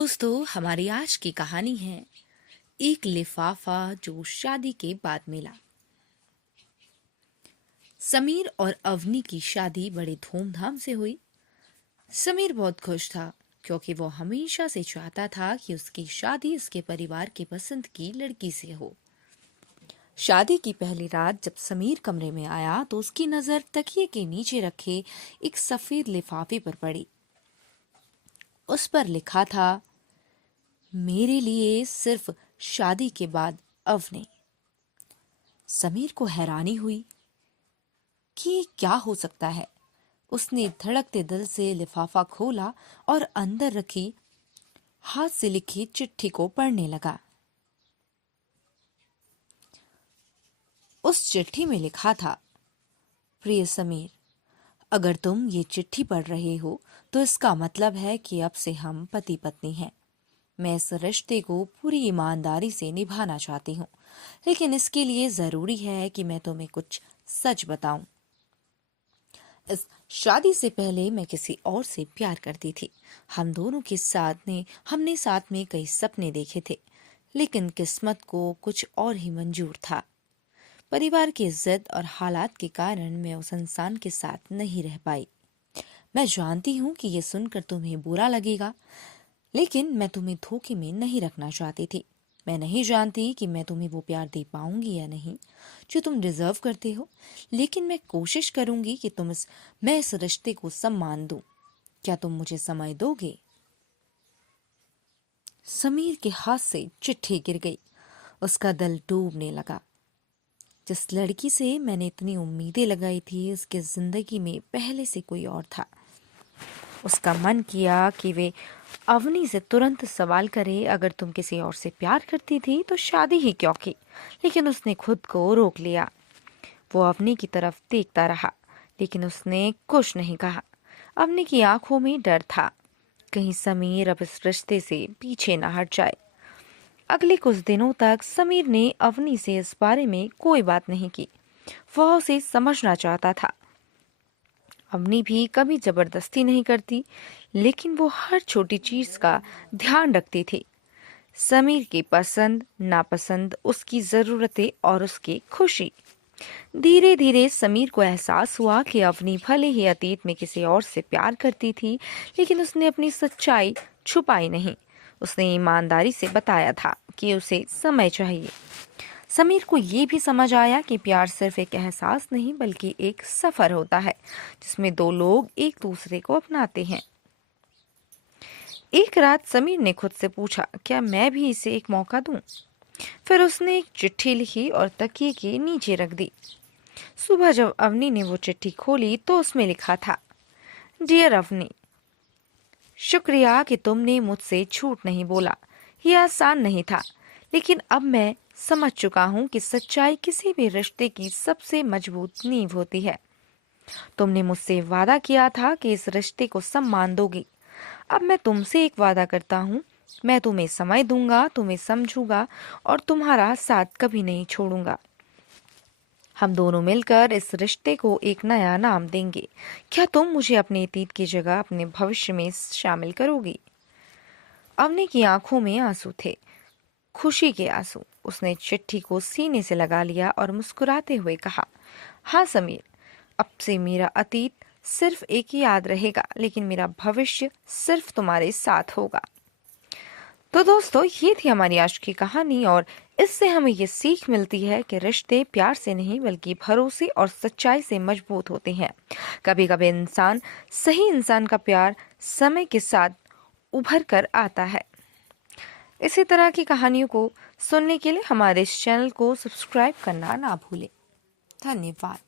दोस्तों, हमारी आज की कहानी है एक लिफाफा जो शादी के बाद मिला। समीर और अवनी की शादी बड़े धूमधाम से हुई। समीर बहुत खुश था क्योंकि वो हमेशा से चाहता था कि उसकी शादी उसके परिवार की पसंद की लड़की से हो। शादी की पहली रात जब समीर कमरे में आया तो उसकी नजर तकिए के नीचे रखे एक सफेद लिफाफे पर पड़ी। उस पर लिखा था, मेरे लिए सिर्फ शादी के बाद अवनी। समीर को हैरानी हुई कि ये क्या हो सकता है। उसने धड़कते दिल से लिफाफा खोला और अंदर रखी हाथ से लिखी चिट्ठी को पढ़ने लगा। उस चिट्ठी में लिखा था, प्रिय समीर, अगर तुम ये चिट्ठी पढ़ रहे हो तो इसका मतलब है कि अब से हम पति पत्नी हैं। मैं इस रिश्ते को पूरी ईमानदारी से निभाना चाहती हूँ, लेकिन इसके लिए जरूरी है कि मैं तुम्हें कुछ सच बताऊं। इस शादी से पहले मैं किसी और से प्यार करती थी। हम दोनों के हमने साथ में कई सपने देखे थे, लेकिन किस्मत को कुछ और ही मंजूर था। परिवार की जिद और हालात के कारण मैं उस इंसान के साथ नहीं रह पाई। मैं जानती हूँ कि ये सुनकर तुम्हें बुरा लगेगा, लेकिन मैं तुम्हें धोखे में नहीं रखना चाहती थी। मैं नहीं जानती कि मैं तुम्हें वो प्यार दे पाऊंगी या नहीं जो तुम डिजर्व करते हो, लेकिन मैं कोशिश करूंगी कि मैं इस रिश्ते को सम्मान दूं। क्या तुम मुझे समय दोगे? समीर के हाथ से चिट्ठी गिर गई। उसका दिल डूबने लगा। जिस लड़की से मैंने इतनी उम्मीदें लगाई थी, उसकी जिंदगी में पहले से कोई और था। उसका मन किया कि वे अवनी से तुरंत सवाल करे, अगर तुम किसी और से प्यार करती थी तो शादी ही क्यों की? लेकिन उसने खुद को रोक लिया। वो अवनी की तरफ देखता रहा, लेकिन उसने कुछ नहीं कहा। अवनी की आंखों में डर था, कहीं समीर अब इस रिश्ते से पीछे न हट जाए। अगले कुछ दिनों तक समीर ने अवनी से इस बारे में कोई बात नहीं की। वह उसे समझना चाहता था। अवनी भी कभी जबरदस्ती नहीं करती, लेकिन वो हर छोटी चीज का ध्यान रखती थी। समीर की पसंद नापसंद, उसकी जरूरतें और उसकी खुशी। धीरे धीरे समीर को एहसास हुआ कि अवनी भले ही अतीत में किसी और से प्यार करती थी, लेकिन उसने अपनी सच्चाई छुपाई नहीं। उसने ईमानदारी से बताया था कि उसे समय चाहिए। समीर को ये भी समझ आया कि प्यार सिर्फ एक एहसास नहीं बल्कि एक सफर होता है, जिसमें दो लोग एक दूसरे को अपनाते हैं। एक रात समीर ने खुद से पूछा, क्या मैं भी इसे एक मौका दूं? फिर उसने एक चिट्ठी लिखी और तकिए के नीचे रख दी। सुबह जब अवनी ने वो चिट्ठी खोली तो उसमें लिखा था, डियर अवनी, शुक्रिया कि तुमने मुझसे झूठ नहीं बोला। यह आसान नहीं था, लेकिन अब मैं समझ चुका हूँ कि सच्चाई किसी भी रिश्ते की सबसे मजबूत नींव होती है। तुमने मुझसे वादा किया था कि इस रिश्ते को सम्मान दोगी। अब मैं तुमसे एक वादा करता हूँ, मैं तुम्हें समय दूंगा, तुम्हें समझूंगा और तुम्हारा साथ कभी नहीं छोड़ूंगा। हम दोनों मिलकर इस रिश्ते को एक नया नाम देंगे। क्या तुम मुझे अपने अतीत की जगह अपने भविष्य में शामिल करोगी? अवनी की आंखों में आंसू थे, खुशी के आंसू। उसने चिट्ठी को सीने से लगा लिया और मुस्कुराते हुए कहा, हाँ समीर, अब से मेरा अतीत सिर्फ एक ही याद रहेगा, लेकिन मेरा भविष्य सिर्फ तुम्हारे साथ होगा। तो दोस्तों, ये थी हमारी आज की कहानी और इससे हमें ये सीख मिलती है कि रिश्ते प्यार से नहीं बल्कि भरोसे और सच्चाई से मजबूत होते हैं। कभी कभी सही इंसान का प्यार समय के साथ उभर कर आता है। इसी तरह की कहानियों को सुनने के लिए हमारे इस चैनल को सब्सक्राइब करना ना भूलें। धन्यवाद।